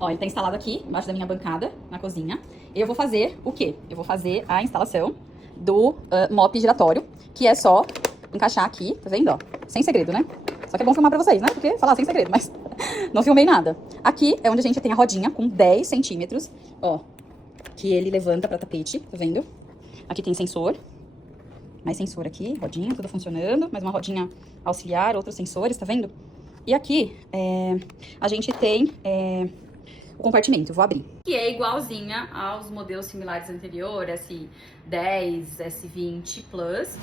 Ó, ele tá instalado aqui, embaixo da minha bancada, na cozinha. Eu vou fazer o quê? Eu vou fazer a instalação do mop giratório, que é só encaixar aqui, tá vendo, ó? Sem segredo, né? Só que é bom filmar pra vocês, né? Porque falar sem segredo, mas não filmei nada. Aqui é onde a gente tem a rodinha com 10 centímetros, ó, que ele levanta pra tapete, tá vendo? Aqui tem sensor, mais sensor aqui, rodinha, tudo funcionando, mais uma rodinha auxiliar, outros sensores, tá vendo? E aqui, a gente tem o compartimento, vou abrir. Que é igualzinha aos modelos similares anteriores, S10, S20 Plus.